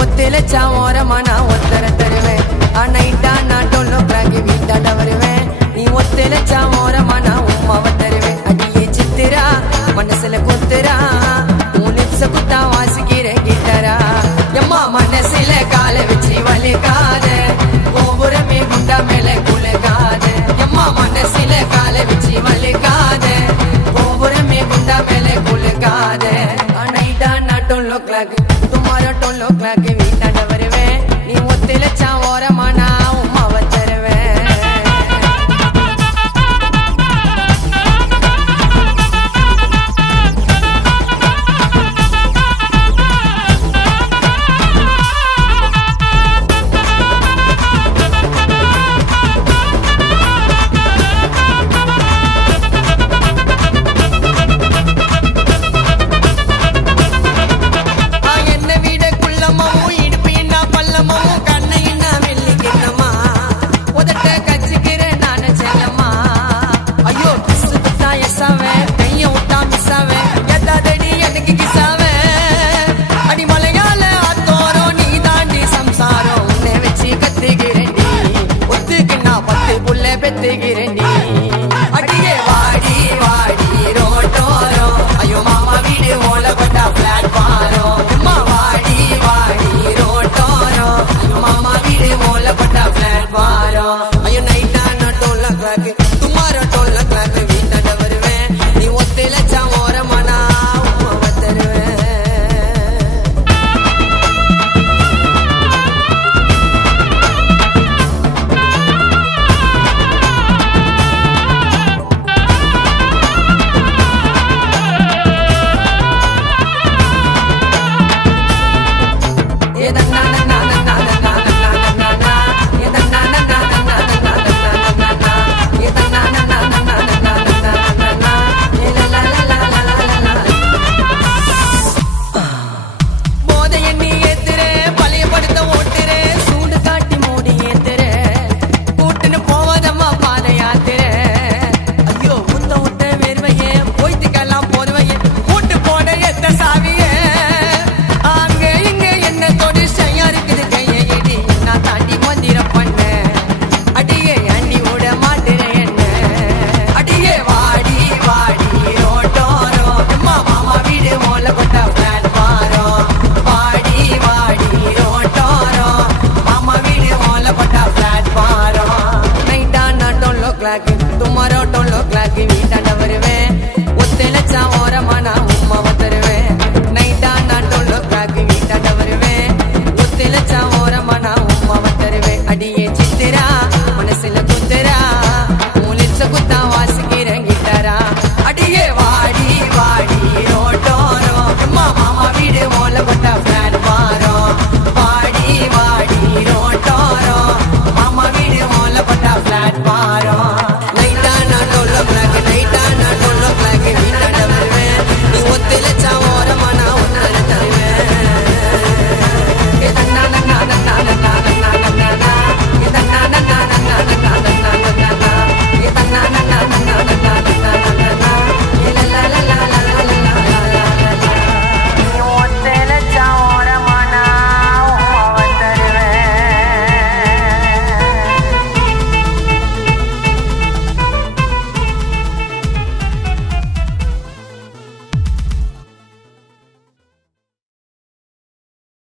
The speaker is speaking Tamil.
ஒத்திலச்சா ஓரமா நான் ஒத்தர தருவேன் நைட்டா நான் டொல்லோ கிளாக்கி வீட்டாண்ட வருவேன் நீ ஒத்திலச்சா ஓரமா நான் உம்மாவை தருவேன் அடியே சித்திரா மனசுல குத்துரா உன் நிப்ச குத்தா வாசிக்கிற கிட்டரா எம்மா மனசுல கால வச்சு வலிக்காத கோபுரமே குண்டா மேல குலகாத எம்மா மனசுல கால வச்சு வலிக்காத கோபுரமே குண்டா மேல குலகாத நைட்டா நான் டொல்லோ கிளாக் तुम्हारा टोलो क्लाक வீட்டாண்ட வருவேன் நீ ஒத்திலச்சா ஓரமா நான் உம்மாவை தருவேன் பெத்துகிறேன்